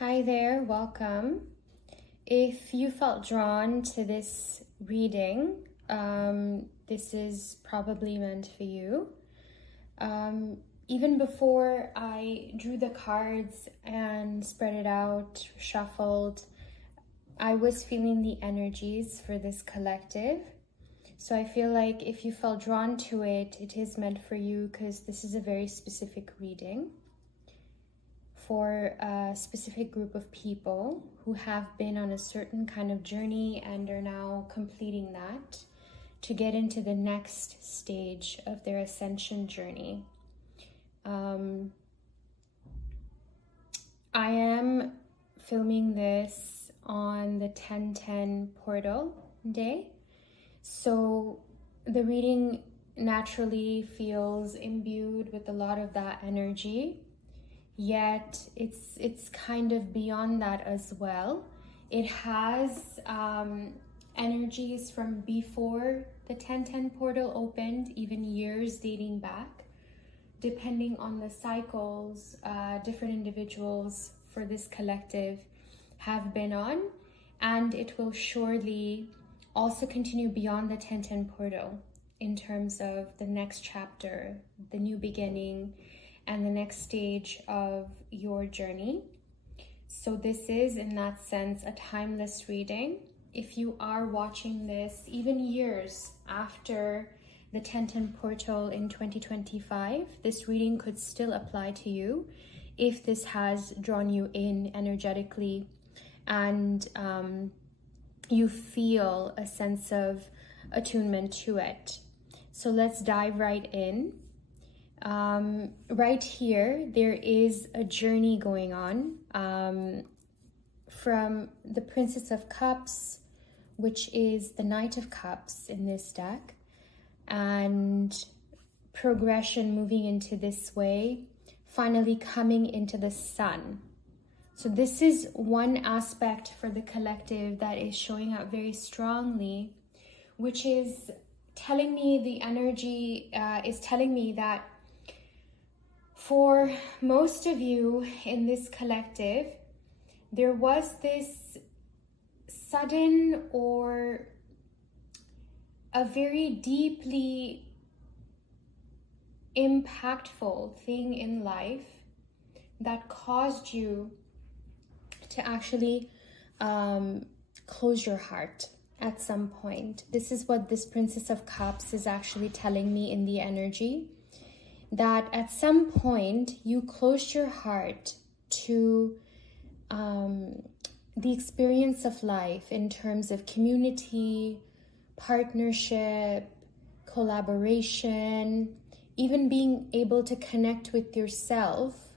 Hi there, welcome. If you felt drawn to this reading, this is probably meant for you. Even before I drew the cards and spread it out, shuffled, I was feeling the energies for this collective. So I feel like if you felt drawn to it, it is meant for you because this is a very specific reading for a specific group of people who have been on a certain kind of journey and are now completing that to get into the next stage of their ascension journey. I am filming this on the 10/10 portal day, so the reading naturally feels imbued with a lot of that energy. Yet it's kind of beyond that as well. It has energies from before the 10/10 portal opened, even years dating back, depending on the cycles different individuals for this collective have been on, and it will surely also continue beyond the 10/10 portal in terms of the next chapter, the new beginning, and the next stage of your journey. So this is, in that sense, a timeless reading. If you are watching this even years after the 10/10 portal in 2025, this reading could still apply to you if this has drawn you in energetically and you feel a sense of attunement to it. So let's dive right in. Right here, there is a journey going on from the Princess of Cups, which is the Knight of Cups in this deck, and progression moving into this way, finally coming into the Sun. So this is one aspect for the collective that is showing up very strongly, which is telling me, the energy is telling me that for most of you in this collective, there was this sudden or a very deeply impactful thing in life that caused you to actually close your heart at some point. This is what this Princess of Cups is actually telling me in the energy, that at some point you closed your heart to the experience of life in terms of community, partnership, collaboration, even being able to connect with yourself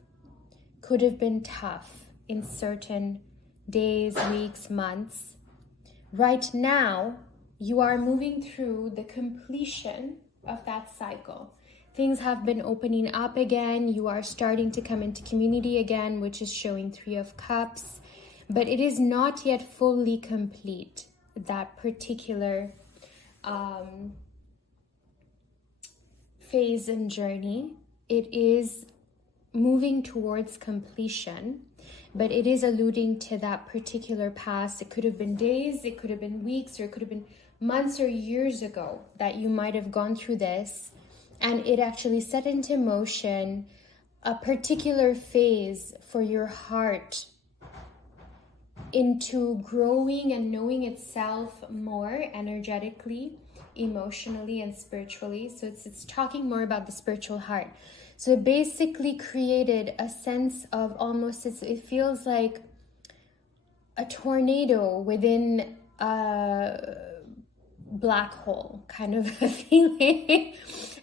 could have been tough in certain days, weeks, months. Right now, you are moving through the completion of that cycle. Things have been opening up again. You are starting to come into community again, which is showing 3 of Cups, but it is not yet fully complete, that particular phase and journey. It is moving towards completion, but it is alluding to that particular past. It could have been days, it could have been weeks, or it could have been months or years ago that you might have gone through this. And it actually set into motion a particular phase for your heart into growing and knowing itself more energetically, emotionally, and spiritually. So it's talking more about the spiritual heart. So it basically created a sense of almost, it feels like a tornado within a black hole kind of a feeling.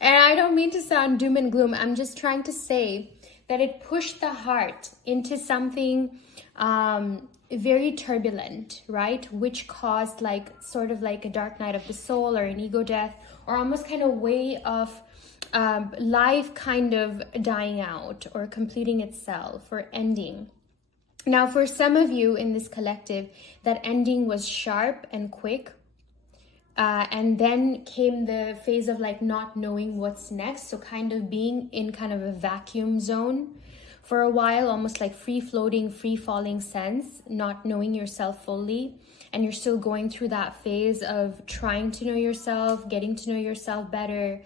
And I don't mean to sound doom and gloom. I'm just trying to say that it pushed the heart into something very turbulent, right? Which caused sort of like a dark night of the soul or an ego death, or almost kind of way of life kind of dying out or completing itself or ending. Now, for some of you in this collective, that ending was sharp and quick. And then came the phase of not knowing what's next. So kind of being in kind of a vacuum zone for a while, almost like free floating, free falling sense, not knowing yourself fully. And you're still going through that phase of trying to know yourself, getting to know yourself better.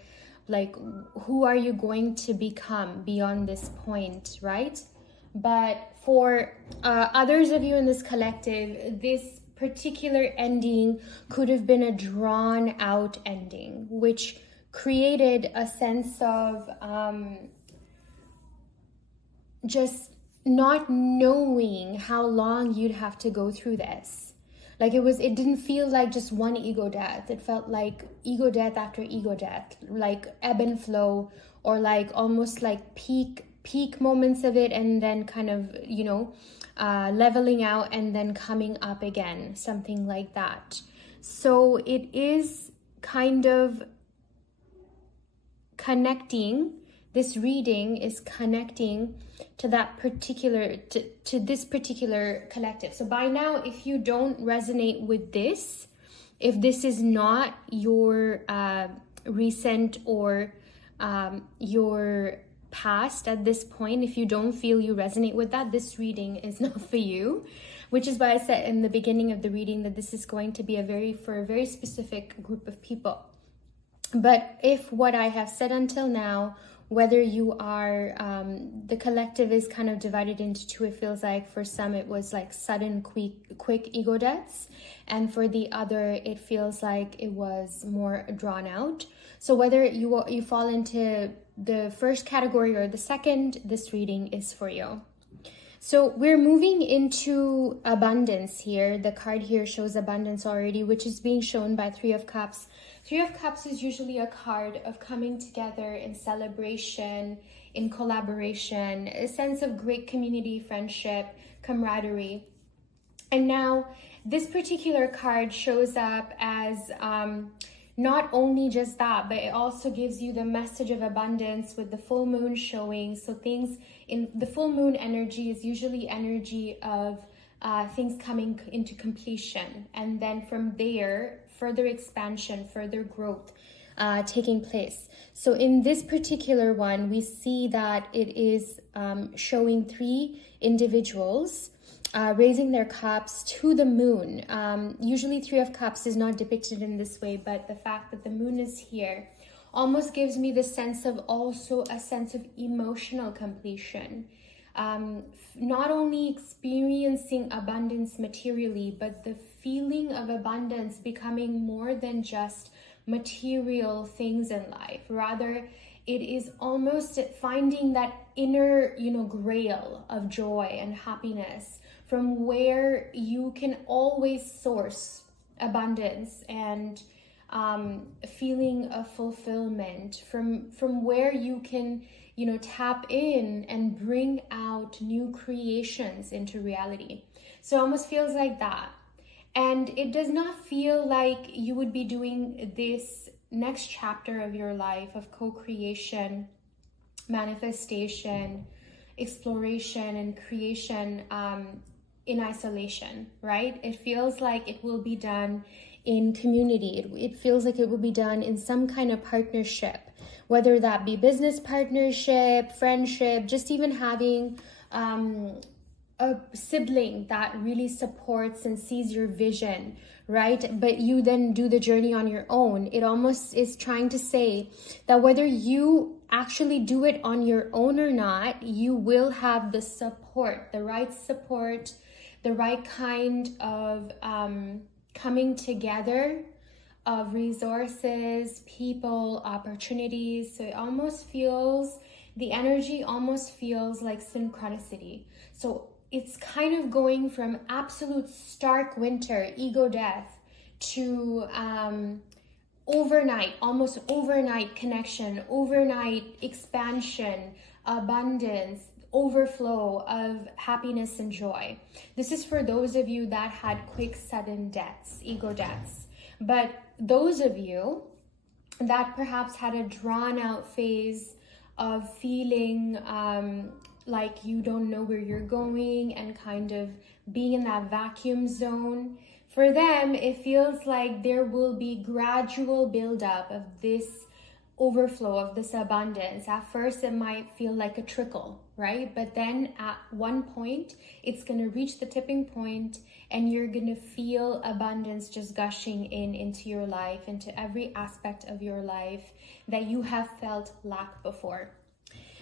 Like, who are you going to become beyond this point, right? But for others of you in this collective, this particular ending could have been a drawn out ending, which created a sense of just not knowing how long you'd have to go through this. Like it didn't feel like just one ego death. It felt like ego death after ego death, like ebb and flow, or like almost like peak moments of it, and then kind of, leveling out and then coming up again, something like that. So it is kind of connecting. This reading is connecting to that particular, to this particular collective. So by now, if you don't resonate with this, if this is not your recent or your past at this point, if you don't feel you resonate with that, this reading is not for you, which is why I said in the beginning of the reading that this is going to be for a very specific group of people. But if what I have said until now, whether you are, the collective is kind of divided into two. It feels like for some it was like sudden, quick ego deaths. And for the other, it feels like it was more drawn out. So whether you fall into the first category or the second, this reading is for you. So we're moving into abundance here. The card here shows abundance already, which is being shown by Three of Cups. Three of Cups is usually a card of coming together in celebration, in collaboration, a sense of great community, friendship, camaraderie. And now this particular card shows up as not only just that, but it also gives you the message of abundance with the full moon showing. So things in the full moon energy is usually energy of things coming into completion. And then from there, further expansion, further growth taking place. So in this particular one, we see that it is showing three individuals raising their cups to the moon. Usually Three of Cups is not depicted in this way, but the fact that the moon is here almost gives me the sense of also a sense of emotional completion. Not only experiencing abundance materially, but the feeling of abundance becoming more than just material things in life. Rather, it is almost finding that inner, grail of joy and happiness from where you can always source abundance and feeling of fulfillment, from where you can tap in and bring out new creations into reality. So it almost feels like that. And it does not feel like you would be doing this next chapter of your life of co-creation, manifestation, exploration, and creation in isolation, right? It feels like it will be done in community. It feels like it will be done in some kind of partnership, whether that be business partnership, friendship, just even having a sibling that really supports and sees your vision, right? But you then do the journey on your own. It almost is trying to say that whether you actually do it on your own or not, you will have the support, the right kind of coming together of resources, people, opportunities. So it almost feels, the energy almost feels like synchronicity. So it's kind of going from absolute stark winter, ego death, to almost overnight connection, overnight expansion, abundance, overflow of happiness and joy. This is for those of you that had quick, sudden deaths, ego deaths. But those of you that perhaps had a drawn out phase of feeling like you don't know where you're going and kind of being in that vacuum zone, for them, it feels like there will be gradual buildup of this overflow, of this abundance. At first, it might feel like a trickle, right? But then at one point, it's going to reach the tipping point and you're going to feel abundance just gushing into your life, into every aspect of your life that you have felt lack before.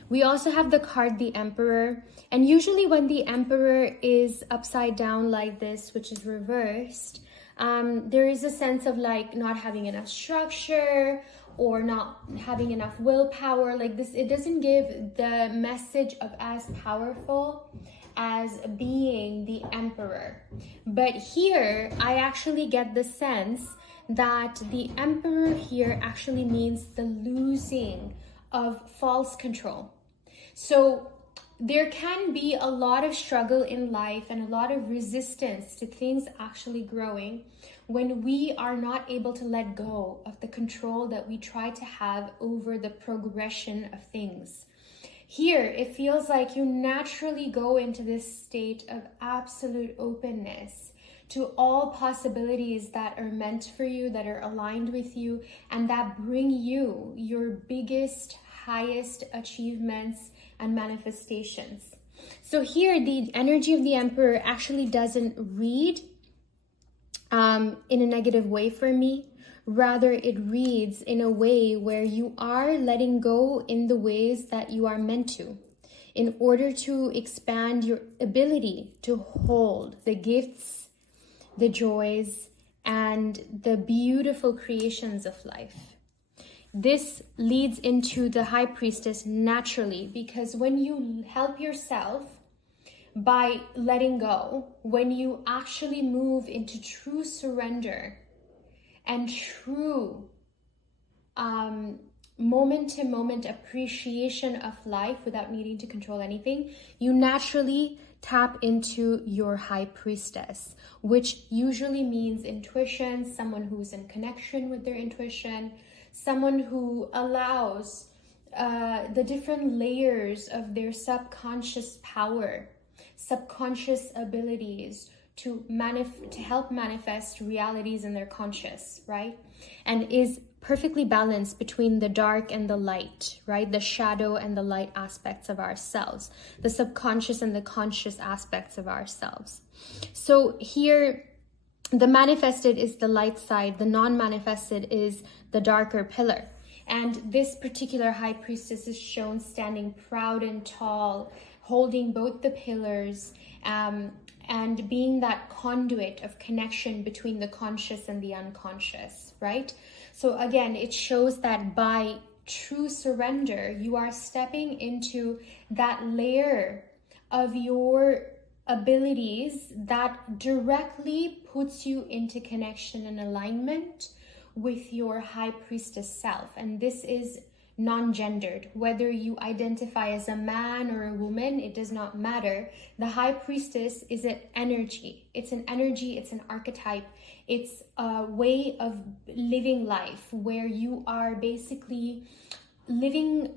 We also have the card, the Emperor. And usually when the Emperor is upside down like this, which is reversed, there is a sense of like not having enough structure or not having enough willpower. Like this, it doesn't give the message of as powerful as being the Emperor. But here, I actually get the sense that the Emperor here actually means the losing of false control. So there can be a lot of struggle in life and a lot of resistance to things actually growing when we are not able to let go of the control that we try to have over the progression of things. Here, it feels like you naturally go into this state of absolute openness to all possibilities that are meant for you, that are aligned with you, and that bring you your biggest, highest achievements and manifestations. So here, the energy of the Emperor actually doesn't read in a negative way for me. Rather, it reads in a way where you are letting go in the ways that you are meant to, in order to expand your ability to hold the gifts, the joys, and the beautiful creations of life. This leads into the High Priestess naturally, because when you help yourself by letting go, when you actually move into true surrender and true moment-to-moment appreciation of life without needing to control anything, you naturally tap into your High Priestess, which usually means intuition, someone who's in connection with their intuition, someone who allows the different layers of their subconscious power, subconscious abilities to help manifest realities in their conscious, right? And is perfectly balanced between the dark and the light, right? The shadow and the light aspects of ourselves, the subconscious and the conscious aspects of ourselves. So here, the manifested is the light side, the non-manifested is the darker pillar. And this particular High Priestess is shown standing proud and tall, holding both the pillars, and being that conduit of connection between the conscious and the unconscious, right? So again, it shows that by true surrender, you are stepping into that layer of your abilities that directly puts you into connection and alignment with your High Priestess self. And this is non-gendered. Whether you identify as a man or a woman, it does not matter. The High Priestess is an energy. It's an energy, it's an archetype. It's a way of living life where you are basically living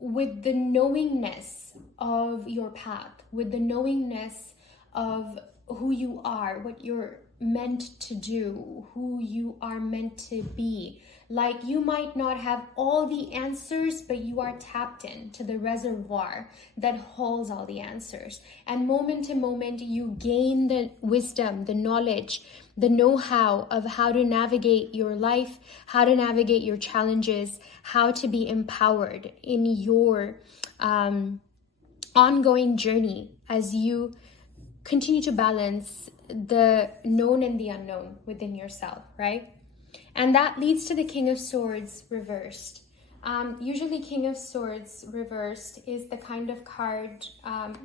with the knowingness of your path, with the knowingness of who you are, what you're meant to do, who you are meant to be. Like, you might not have all the answers, but you are tapped into the reservoir that holds all the answers. And moment to moment, you gain the wisdom, the knowledge, the know-how of how to navigate your life, how to navigate your challenges, how to be empowered in your ongoing journey as you continue to balance the known and the unknown within yourself, right? And that leads to the King of Swords reversed. Usually King of Swords reversed is the kind of card,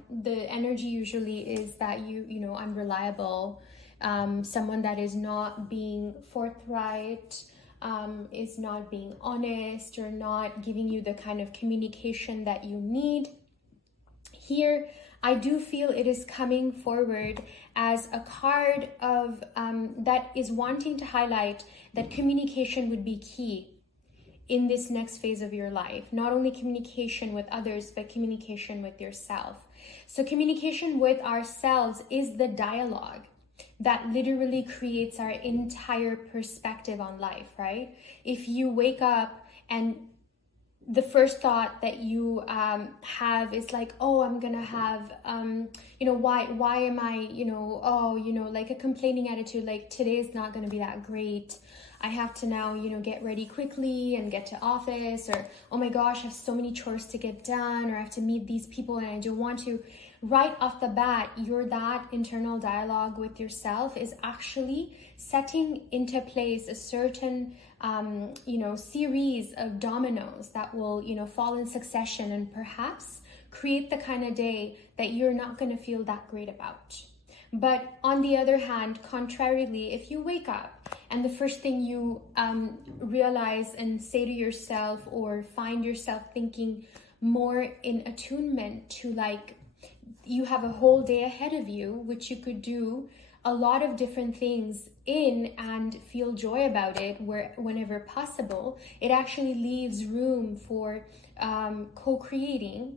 the energy usually is that you know, unreliable, someone that is not being forthright, is not being honest, or not giving you the kind of communication that you need. Here, I do feel it is coming forward as a card of that is wanting to highlight that communication would be key in this next phase of your life. Not only communication with others, but communication with yourself. So communication with ourselves is the dialogue that literally creates our entire perspective on life, right? If you wake up and the first thought that you have is like, oh, I'm gonna have why am I, like a complaining attitude, like today is not gonna be that great, I have to now get ready quickly and get to office, or oh my gosh, I have so many chores to get done, or I have to meet these people and I don't want to. Right off the bat, that internal dialogue with yourself is actually setting into place a certain series of dominoes that will fall in succession and perhaps create the kind of day that you're not going to feel that great about. But on the other hand, contrarily, if you wake up and the first thing you realize and say to yourself, or find yourself thinking more in attunement to, like, you have a whole day ahead of you, which you could do a lot of different things in and feel joy about it whenever possible, it actually leaves room for co-creating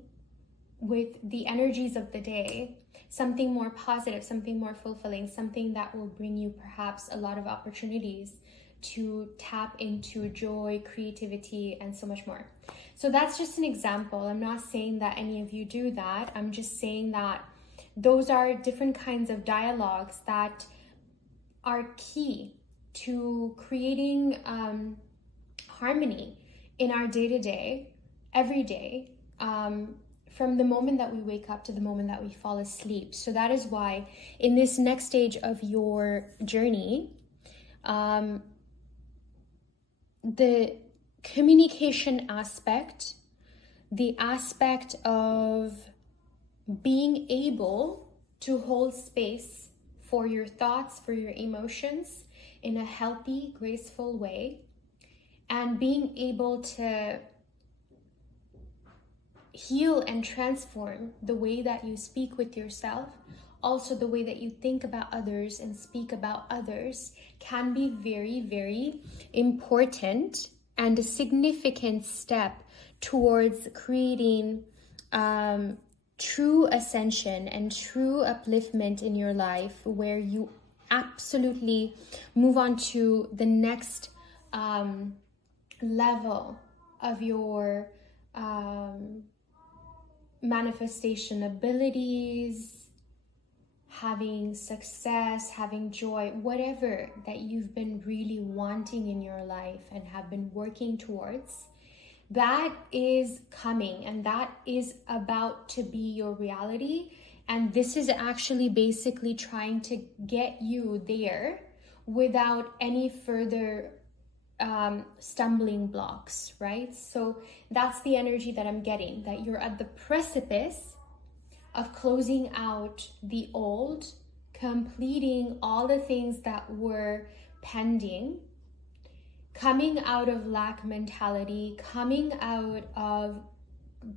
with the energies of the day, something more positive, something more fulfilling, something that will bring you perhaps a lot of opportunities to tap into joy, creativity, and so much more. So that's just an example. I'm not saying that any of you do that. I'm just saying that those are different kinds of dialogues that are key to creating harmony in our day-to-day, every day, from the moment that we wake up to the moment that we fall asleep. So that is why in this next stage of your journey, the communication aspect, the aspect of being able to hold space for your thoughts, for your emotions in a healthy, graceful way, and being able to heal and transform the way that you speak with yourself, also the way that you think about others and speak about others, can be very, very important and a significant step towards creating true ascension and true upliftment in your life, where you absolutely move on to the next level of your manifestation abilities, having success, having joy, whatever that you've been really wanting in your life and have been working towards. That is coming, and that is about to be your reality. And this is actually basically trying to get you there without any further stumbling blocks, right? So that's the energy that I'm getting, that you're at the precipice of closing out the old, completing all the things that were pending, coming out of lack mentality, coming out of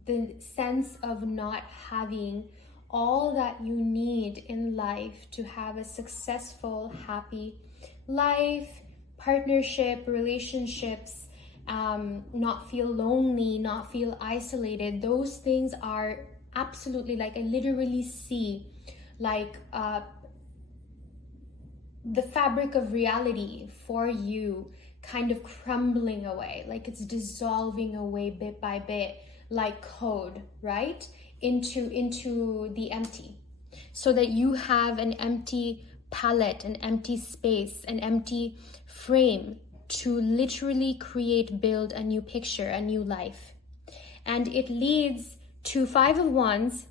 the sense of not having all that you need in life to have a successful, happy life, partnership, relationships, not feel lonely, not feel isolated. Those things are absolutely, like, I literally see like the fabric of reality for you kind of crumbling away, like it's dissolving away bit by bit, like code, right, into the empty, so that you have an empty palette, an empty space, an empty frame to literally create, build a new picture, a new life. And it leads to Five of Wands,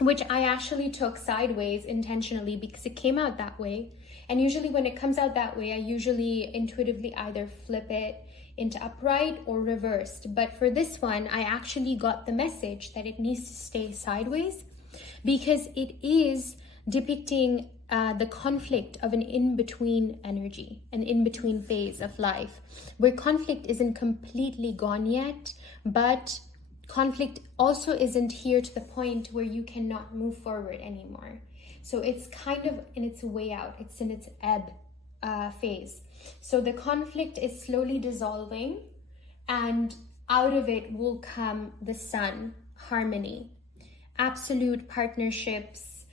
which I actually took sideways intentionally because it came out that way. And usually when it comes out that way, I usually intuitively either flip it into upright or reversed. But for this one, I actually got the message that it needs to stay sideways, because it is depicting the conflict of an in-between energy, an in-between phase of life, where conflict isn't completely gone yet, but conflict also isn't here to the point where you cannot move forward anymore. So it's kind of in its way out, it's in its ebb phase. So the conflict is slowly dissolving, and out of it will come the sun, harmony, absolute partnerships,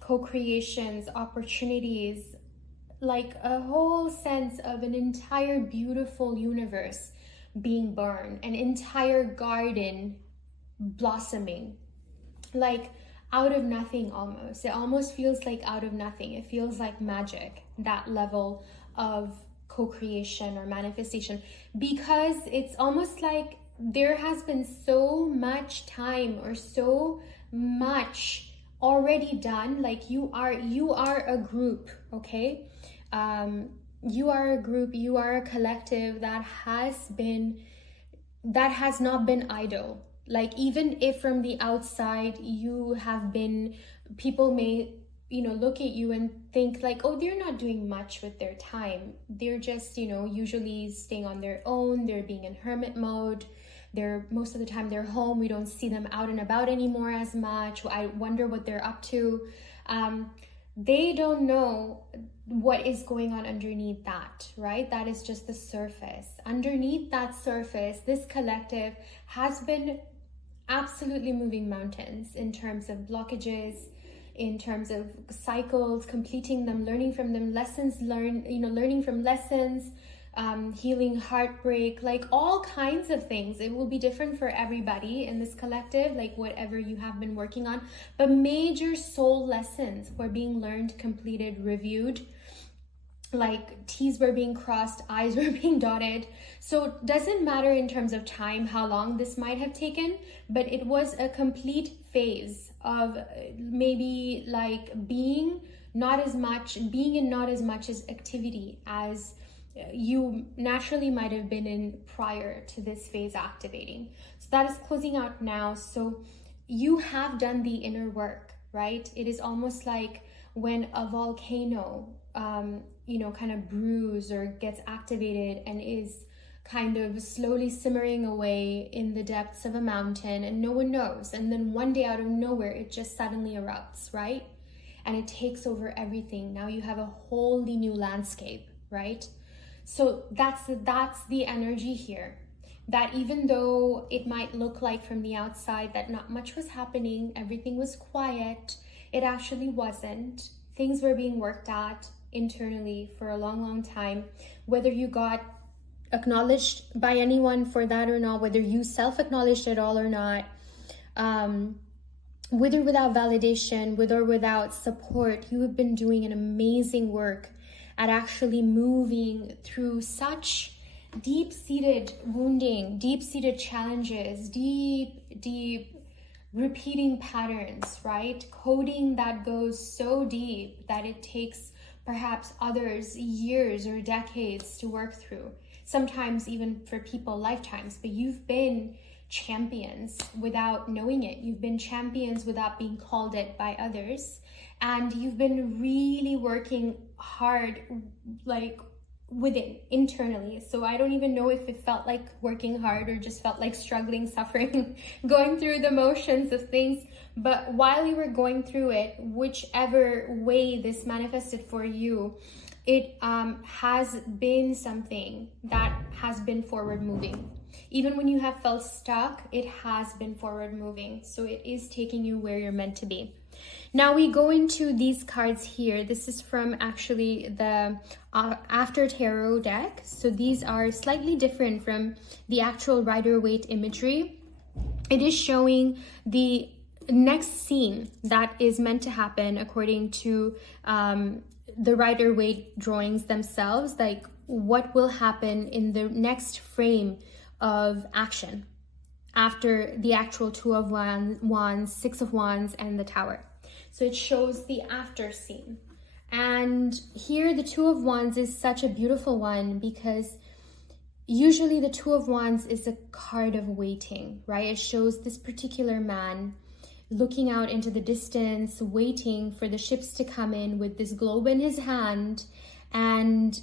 co-creations, opportunities, like a whole sense of an entire beautiful universe being burned, an entire garden blossoming, like out of nothing almost. It almost feels like out of nothing. It feels like magic, that level of co-creation or manifestation, because it's almost like there has been so much time or so much already done. Like you are a group, okay? You are a group, you are a collective that has not been idle. Like even if from the outside you have been, people may look at you and think like, oh, they're not doing much with their time, they're just usually staying on their own, they're being in hermit mode, they're most of the time they're home, we don't see them out and about anymore as much, I wonder what they're up to. They don't know what is going on underneath that, right? That is just the surface. Underneath that surface, this collective has been absolutely moving mountains in terms of blockages, in terms of cycles, completing them, learning from them, lessons learned, learning from lessons, healing heartbreak, like all kinds of things. It will be different for everybody in this collective, like whatever you have been working on, but major soul lessons were being learned, completed, reviewed, like T's were being crossed, I's were being dotted. So it doesn't matter in terms of time how long this might have taken, but it was a complete phase of maybe like being in not as much as activity as you naturally might have been in prior to this phase activating. So that is closing out now. So you have done the inner work, right? It is almost like when a volcano kind of brews or gets activated and is kind of slowly simmering away in the depths of a mountain and no one knows, and then one day out of nowhere it just suddenly erupts, right? And it takes over everything. Now you have a wholly new landscape, right? So that's the energy here, that even though it might look like from the outside that not much was happening, everything was quiet, it actually wasn't. Things were being worked at internally for a long time, whether you got acknowledged by anyone for that or not, whether you self-acknowledged at all or not, with or without validation, with or without support, you have been doing an amazing work at actually moving through such deep-seated wounding, deep-seated challenges, deep repeating patterns, right? Coding that goes so deep that it takes perhaps others years or decades to work through, sometimes even for people lifetimes. But you've been champions without knowing it. You've been champions without being called it by others, and you've been really working hard, like within, internally. So I don't even know if it felt like working hard or just felt like struggling, suffering, going through the motions of things. But while you were going through it, whichever way this manifested for you, it has been something that has been forward moving. Even when you have felt stuck, it has been forward moving. So it is taking you where you're meant to be. Now we go into these cards here. This is from actually the After Tarot deck. So these are slightly different from the actual Rider-Waite imagery. It is showing the next scene that is meant to happen according to the Rider-Waite drawings themselves, like what will happen in the next frame of action after the actual Two of Wands, Six of Wands, and the Tower. So it shows the after scene. And here the Two of Wands is such a beautiful one, because usually the Two of Wands is a card of waiting, right? It shows this particular man looking out into the distance, waiting for the ships to come in with this globe in his hand, and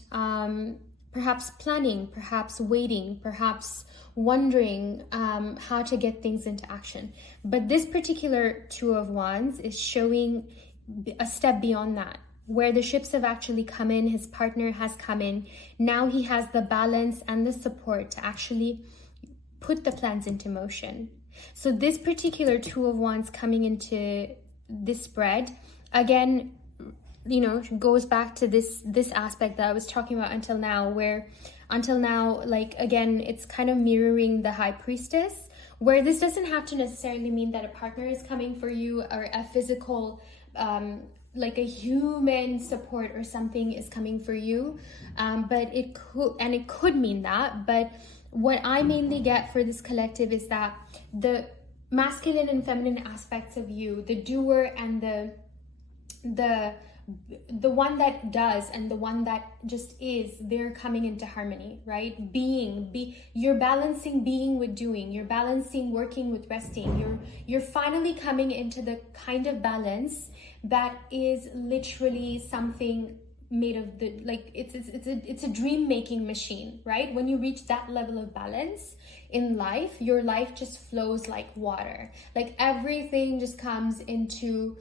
perhaps planning, perhaps waiting, perhaps wondering how to get things into action. But this particular Two of Wands is showing a step beyond that, where the ships have actually come in, his partner has come in. Now he has the balance and the support to actually put the plans into motion. So this particular Two of Wands coming into this spread, again, goes back to this aspect that I was talking about until now, where until now, like, again, it's kind of mirroring the high priestess, where this doesn't have to necessarily mean that a partner is coming for you, or a physical, like a human support or something is coming for you. But it could mean that. But what I mainly get for this collective is that the masculine and feminine aspects of you, the doer and the one that does and the one that just is, they're coming into harmony, right? You're balancing being with doing, you're balancing working with resting, you're finally coming into the kind of balance that is literally something made of the, like, it's a dream making machine, right? When you reach that level of balance in life, your life just flows like water. Like, everything just comes into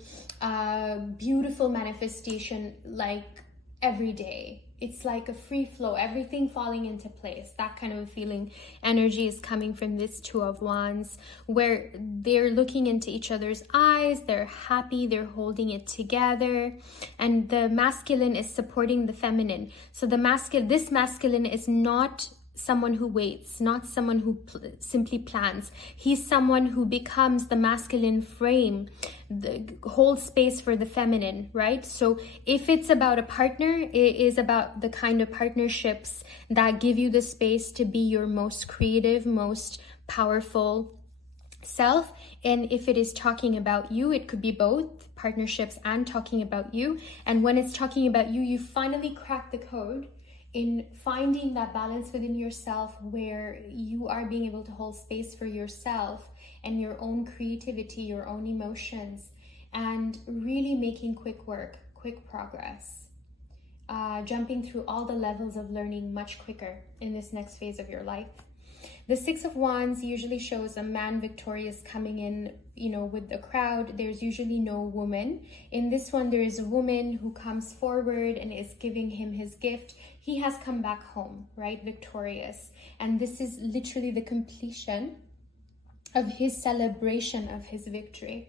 beautiful manifestation, like, every day. It's like a free flow, everything falling into place. That kind of a feeling, energy is coming from this Two of Wands, where they're looking into each other's eyes, they're happy, they're holding it together, and the masculine is supporting the feminine. So this masculine is not someone who waits, not someone who simply plans. He's someone who becomes the masculine frame, holds space for the feminine, right? So if it's about a partner, it is about the kind of partnerships that give you the space to be your most creative, most powerful self. And if it is talking about you, it could be both partnerships and talking about you. And when it's talking about you, you finally crack the code in finding that balance within yourself, where you are being able to hold space for yourself and your own creativity, your own emotions, and really making quick progress, jumping through all the levels of learning much quicker in this next phase of your life. The Six of Wands usually shows a man victorious coming in, with the crowd. There's usually no woman. In this one, there is a woman who comes forward and is giving him his gift. He has come back home, right? Victorious. And this is literally the completion of his celebration of his victory.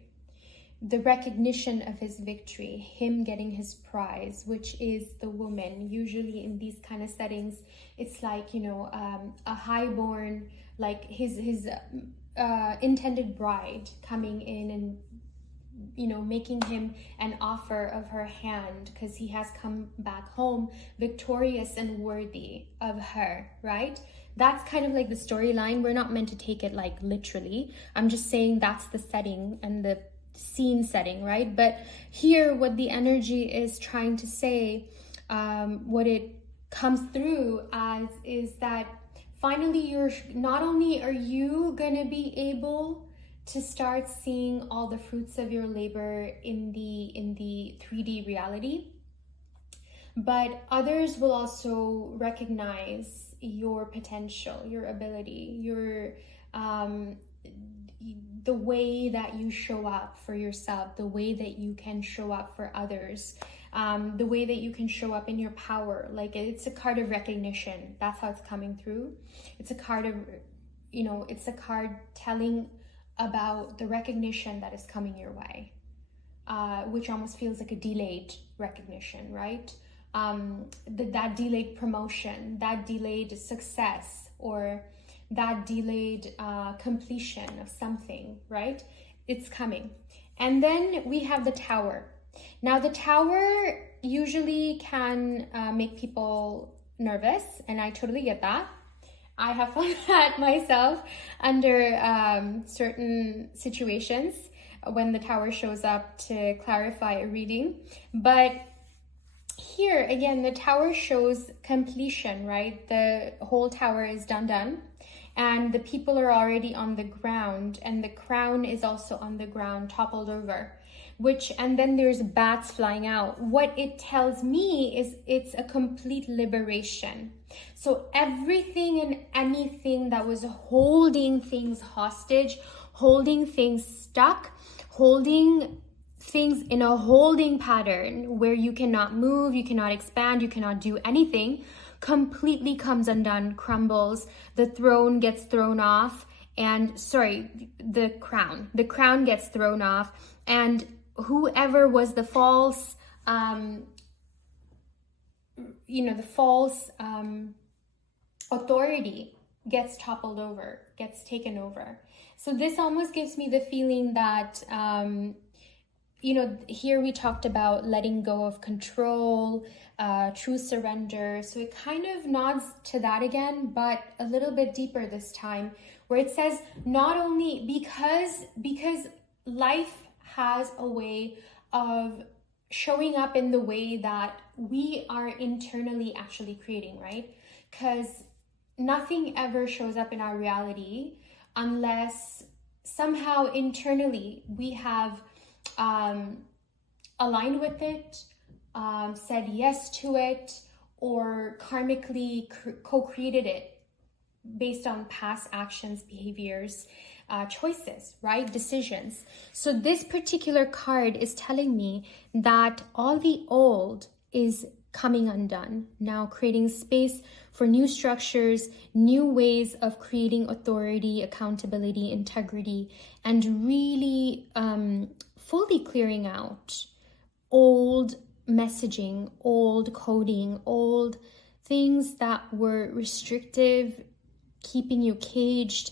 The recognition of his victory, him getting his prize, which is the woman. Usually in these kind of settings, it's like, a highborn, like his intended bride coming in and, making him an offer of her hand, because he has come back home victorious and worthy of her, right? That's kind of like the storyline. We're not meant to take it like literally. I'm just saying that's the setting and the scene setting, right? But here, what the energy is trying to say, what it comes through as, is that finally not only are you gonna be able to start seeing all the fruits of your labor in the 3D reality, but others will also recognize your potential, your ability, the way that you show up for yourself, the way that you can show up for others, the way that you can show up in your power. Like, it's a card of recognition. That's how it's coming through. It's a card of, it's a card telling about the recognition that is coming your way, which almost feels like a delayed recognition, right? That delayed promotion, that delayed success, or that delayed completion of something, right? It's coming. And then we have the Tower. Now, the Tower usually can make people nervous, and I totally get that. I have found that myself under certain situations when the Tower shows up to clarify a reading. But here, again, the Tower shows completion, right? The whole Tower is done. And the people are already on the ground, and the crown is also on the ground, toppled over, and then there's bats flying out. What it tells me is it's a complete liberation. So everything and anything that was holding things hostage, holding things stuck, holding things in a holding pattern where you cannot move, you cannot expand, you cannot do anything, completely comes undone, crumbles. The throne gets thrown off, and the crown gets thrown off, and whoever was the false authority gets toppled over, gets taken over. So this almost gives me the feeling that, here we talked about letting go of control, true surrender. So it kind of nods to that again, but a little bit deeper this time, where it says not only because life has a way of showing up in the way that we are internally actually creating, right? Because nothing ever shows up in our reality unless somehow internally we have aligned with it, said yes to it, or karmically co-created it based on past actions, behaviors, choices, right? Decisions. So this particular card is telling me that all the old is coming undone, now creating space for new structures, new ways of creating authority, accountability, integrity, and really fully clearing out old messaging, old coding, old things that were restrictive, keeping you caged,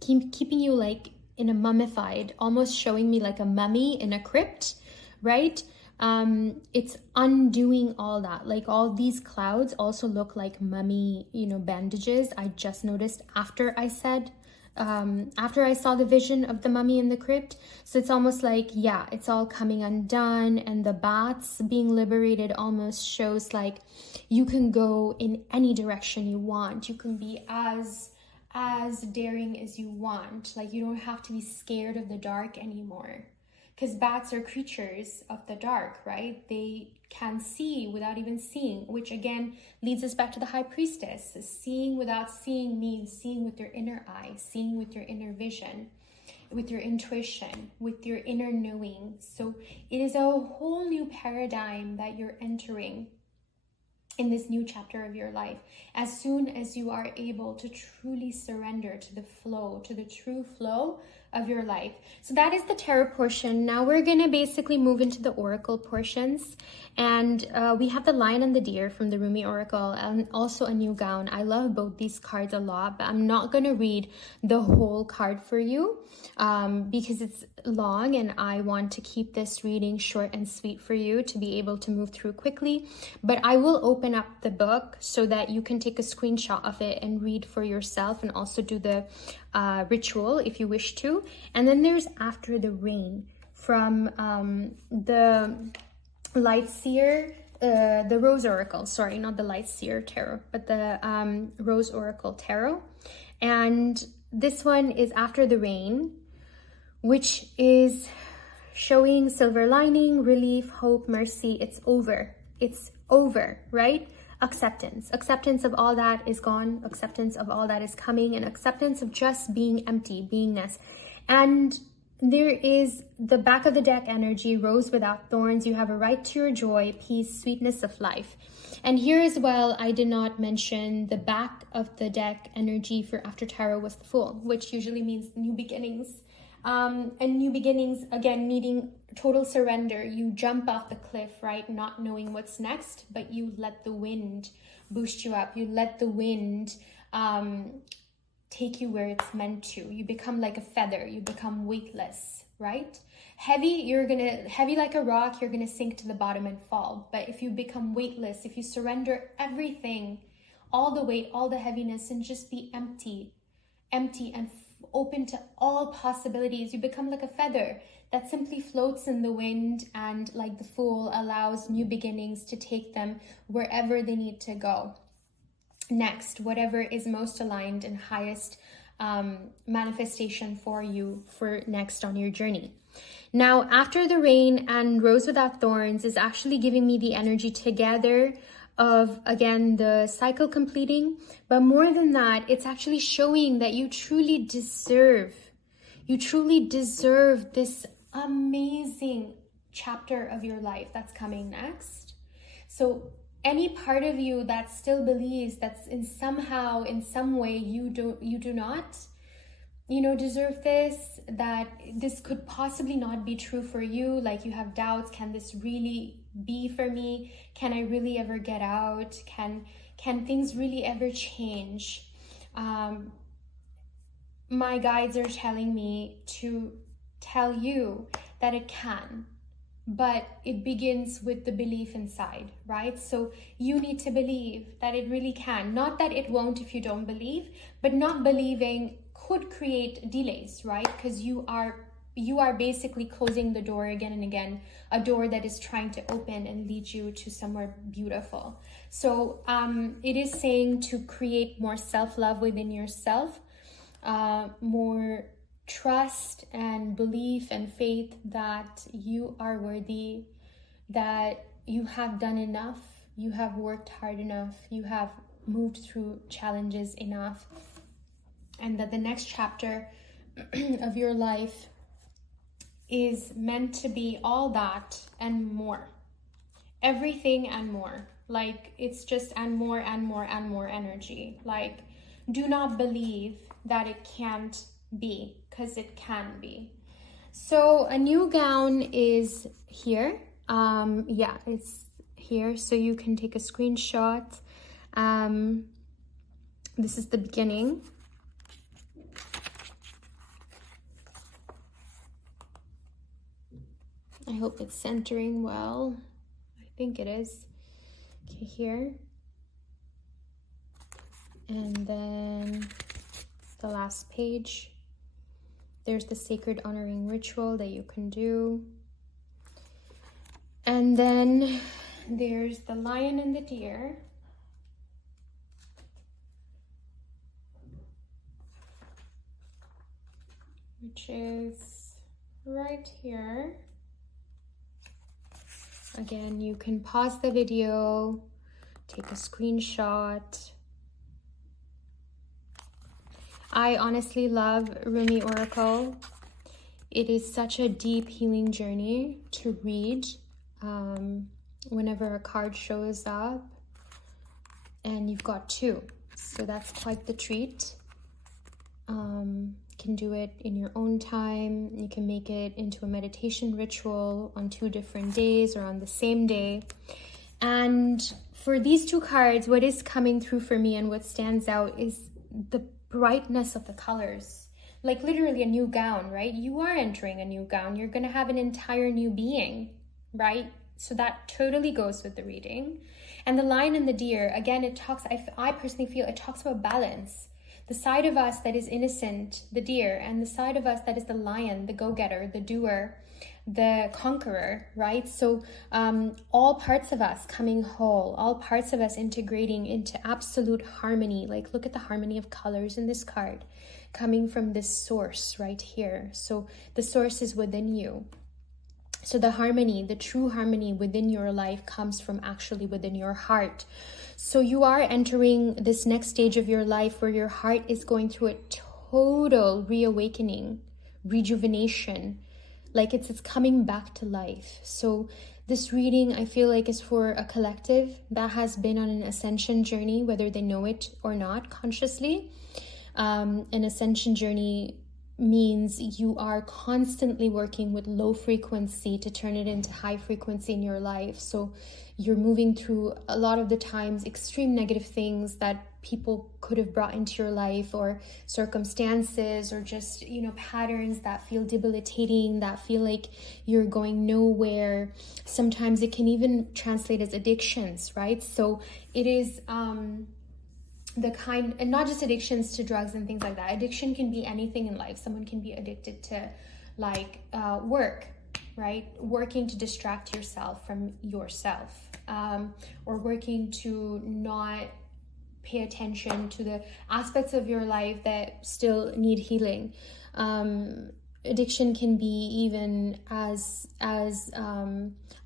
keeping you like in a mummified, almost showing me like a mummy in a crypt, right? It's undoing all that. Like all these clouds also look like mummy, bandages. I just noticed after I saw the vision of the mummy in the crypt. So it's almost like, yeah, it's all coming undone, and the bats being liberated almost shows like you can go in any direction you want. You can be as daring as you want. Like you don't have to be scared of the dark anymore. Because bats are creatures of the dark, right? They can see without even seeing, which again leads us back to the high priestess. Seeing without seeing means seeing with your inner eye, seeing with your inner vision, with your intuition, with your inner knowing. So it is a whole new paradigm that you're entering in this new chapter of your life, as soon as you are able to truly surrender to the flow, to the true flow of your life. So that is the tarot portion. Now we're going to basically move into the oracle portions. And we have the lion and the deer from the Rumi oracle, and also a new gown. I love both these cards a lot, but I'm not going to read the whole card for you because it's long, and I want to keep this reading short and sweet for you to be able to move through quickly. But I will open up the book so that you can take a screenshot of it and read for yourself, and also do the ritual if you wish to. And then there's After the Rain from the Light Seer, the Rose Oracle, sorry, not the Light Seer Tarot, but the Rose Oracle Tarot. And this one is After the Rain, which is showing silver lining, relief, hope, mercy. It's over, right? Acceptance of all that is gone, acceptance of all that is coming, and acceptance of just being empty, beingness. And there is the back of the deck energy, rose without thorns. You have a right to your joy, peace, sweetness of life. And here as well, I did not mention the back of the deck energy for After Tarot was the Fool, which usually means new beginnings. And new beginnings, again, needing total surrender. You jump off the cliff, right? Not knowing what's next, but you let the wind boost you up. You let the wind take you where it's meant to. You become like a feather. You become weightless, right? Heavy like a rock, you're gonna sink to the bottom and fall. But if you become weightless, if you surrender everything, all the weight, all the heaviness, and just be empty and open to all possibilities, you become like a feather that simply floats in the wind, and like the Fool allows new beginnings to take them wherever they need to go next, whatever is most aligned and highest manifestation for you for next on your journey. Now, After the Rain and Rose Without Thorns is actually giving me the energy together of, again, the cycle completing. But more than that, it's actually showing that you truly deserve this amazing chapter of your life that's coming next. So any part of you that still believes that's in some way you do not, deserve this, that this could possibly not be true for you. Like you have doubts, can this really be for me? Can I really ever get out? Can things really ever change? My guides are telling me to tell you that it can, but it begins with the belief inside, right? So you need to believe that it really can. Not that it won't if you don't believe, but not believing could create delays, right? Because you are basically closing the door again and again, a door that is trying to open and lead you to somewhere beautiful. So it is saying to create more self-love within yourself, more trust and belief and faith that you are worthy, that you have done enough, you have worked hard enough, you have moved through challenges enough, and that the next chapter of your life is meant to be all that and more. Everything and more. Like it's just and more and more and more energy. Like do not believe that it can't be, because it can be. So a new gown is here. Yeah, it's here, so you can take a screenshot. This is the beginning. I hope it's centering well. I think it is. Okay, here. And then the last page. There's the sacred honoring ritual that you can do. And then there's the lion and the deer. Which is right here. Again, you can pause the video, take a screenshot. I honestly love Rumi Oracle. It is such a deep healing journey to read whenever a card shows up. And you've got two, so that's quite the treat. You can do it in your own time. You can make it into a meditation ritual on 2 different days or on the same day. And for these 2 cards, what is coming through for me and what stands out is the brightness of the colors. Like literally a new gown, right? You are entering a new gown. You're going to have an entire new being, right? So that totally goes with the reading. And the lion and the deer, again, it talks, I personally feel it talks about balance. The side of us that is innocent, the deer, and the side of us that is the lion, the go-getter, the doer, the conqueror, right? So all parts of us coming whole, all parts of us integrating into absolute harmony. Like look at the harmony of colors in this card coming from this source right here. So the source is within you. So the harmony, the true harmony within your life comes from actually within your heart. So you are entering this next stage of your life where your heart is going through a total reawakening, rejuvenation, like it's coming back to life. So this reading, I feel like, is for a collective that has been on an ascension journey, whether they know it or not consciously. An ascension journey means you are constantly working with low frequency to turn it into high frequency in your life. So you're moving through a lot of the times extreme negative things that people could have brought into your life, or circumstances, or just, patterns that feel debilitating, that feel like you're going nowhere. Sometimes it can even translate as addictions, right? So it is the kind, and not just addictions to drugs and things like that. Addiction can be anything in life. Someone can be addicted to work, right? Working to distract yourself from yourself, or working to not pay attention to the aspects of your life that still need healing. Addiction can be even as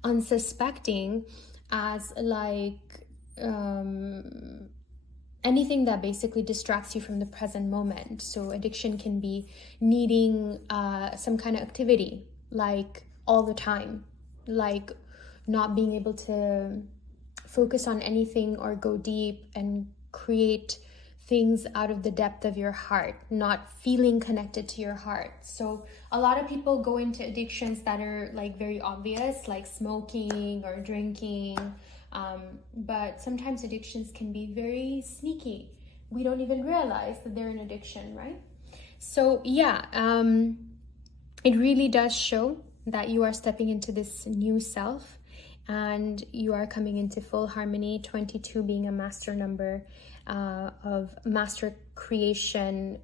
unsuspecting as anything that basically distracts you from the present moment. So addiction can be needing some kind of activity, like all the time, like not being able to focus on anything or go deep and create things out of the depth of your heart, not feeling connected to your heart. So a lot of people go into addictions that are like very obvious, like smoking or drinking, but sometimes addictions can be very sneaky. We don't even realize that they're an addiction, right? So yeah, it really does show that you are stepping into this new self and you are coming into full harmony. 22 being a master number of master creation,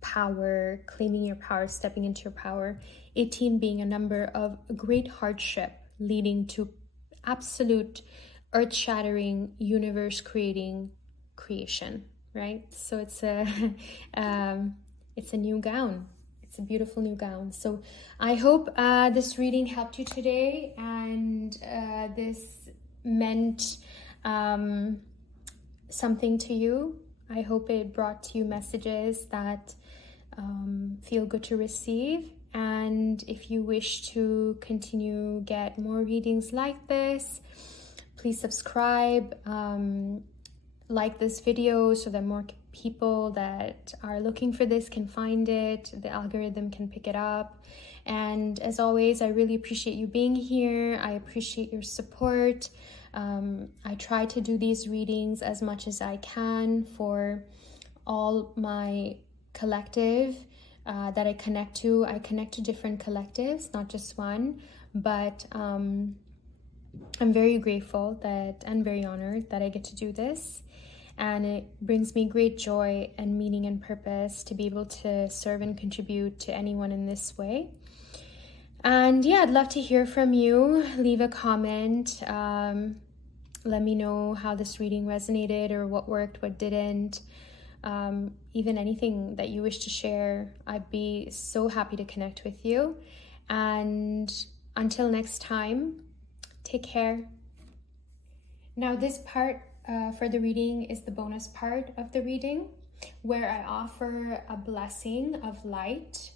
power, claiming your power, stepping into your power. 18 being a number of great hardship leading to absolute earth-shattering, universe-creating creation, right? So it's a new gown. It's a beautiful new gown. So I hope this reading helped you today, and this meant something to you. I hope it brought to you messages that feel good to receive. And if you wish to continue get more readings like this, please subscribe, like this video so that more people that are looking for this can find it, the algorithm can pick it up. And as always, I really appreciate you being here. I appreciate your support. I try to do these readings as much as I can for all my collective that I connect to. I connect to different collectives, not just one, but I'm very grateful that and very honored that I get to do this. And it brings me great joy and meaning and purpose to be able to serve and contribute to anyone in this way. And yeah, I'd love to hear from you. Leave a comment. Let me know how this reading resonated or what worked, what didn't. Even anything that you wish to share. I'd be so happy to connect with you. And until next time, take care. Now this part for the reading is the bonus part of the reading, where I offer a blessing of light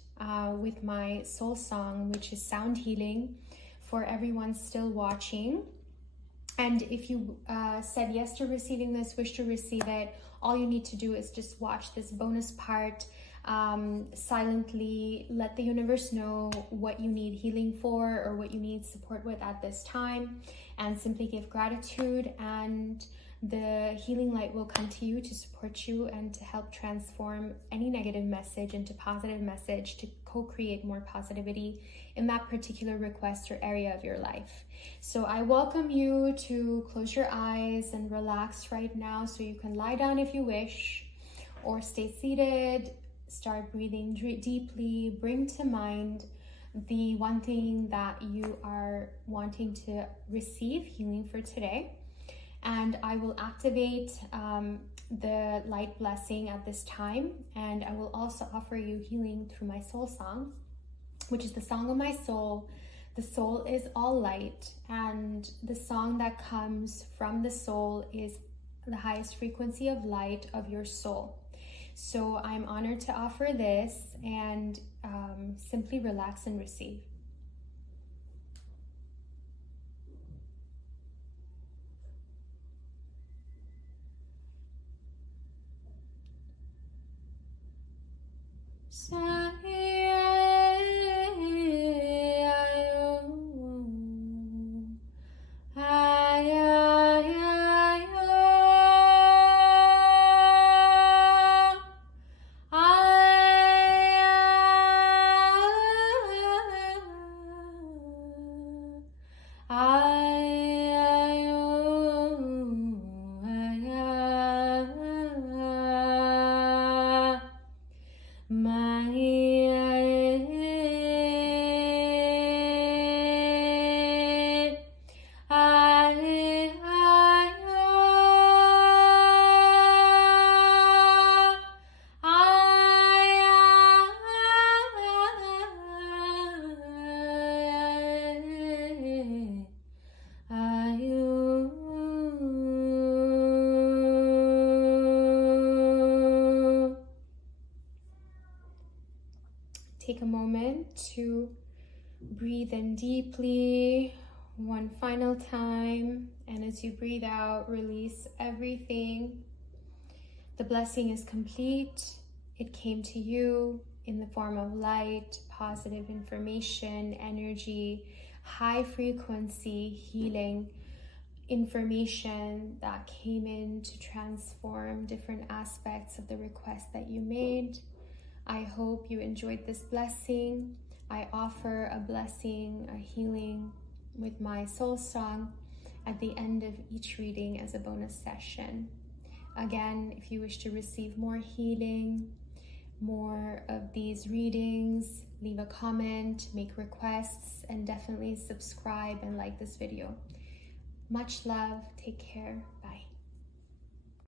with my soul song, which is sound healing, for everyone still watching. And if you said yes to receiving this, wish to receive it, all you need to do is just watch this bonus part silently. Let the universe know what you need healing for or what you need support with at this time, and simply give gratitude, and the healing light will come to you to support you and to help transform any negative message into positive message, to co-create more positivity in that particular request or area of your life. So I welcome you to close your eyes and relax right now, so you can lie down if you wish, or stay seated. Start breathing deeply. Bring to mind the one thing that you are wanting to receive healing for today. And I will activate the light blessing at this time. And I will also offer you healing through my soul song, which is the song of my soul. The soul is all light, and the song that comes from the soul is the highest frequency of light of your soul. So I'm honored to offer this, and simply relax and receive. Take a moment to breathe in deeply one final time, and as you breathe out, release everything The blessing is complete. It came to you in the form of light, positive information, energy, high frequency healing information that came in to transform different aspects of the request that you made. I hope you enjoyed this blessing. I offer a blessing, a healing with my soul song at the end of each reading as a bonus session. Again, if you wish to receive more healing, more of these readings, leave a comment, make requests, and definitely subscribe and like this video. Much love. Take care. Bye.